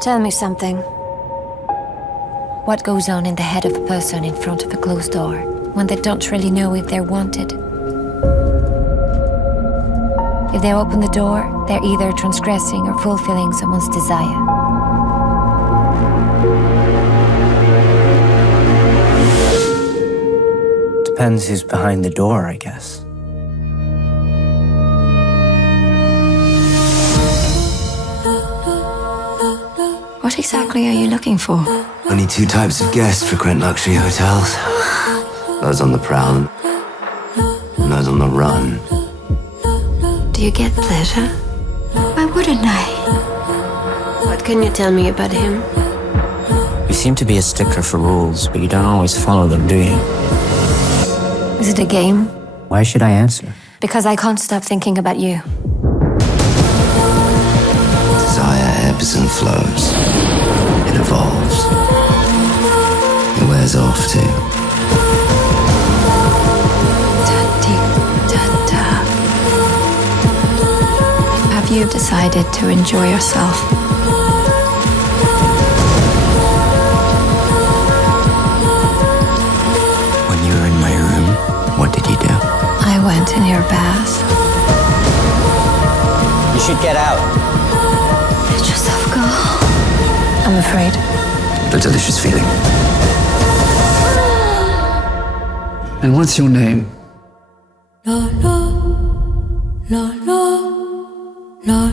Tell me something. What goes on in the head of a person in front of a closed door when they don't really know if they're wanted? If they open the door, they're either transgressing or fulfilling someone's desire. Depends who's behind the door, I guess. What exactly are you looking for? Only two types of guests frequent luxury hotels. Those on the prowl and those on the run. Do you get pleasure? Why wouldn't I? What can you tell me about him? You seem to be a stickler for rules, but you don't always follow them, do you? Is it a game? Why should I answer? Because I can't stop thinking about you. Desire ebbs and flows. It evolves. It wears off too. Da-dee-da-da. Have you decided to enjoy yourself? When you were in my room, what did you do? I went in your bath. You should get out. Let yourself go. I'm afraid. A delicious feeling. And what's your name? La la la la la.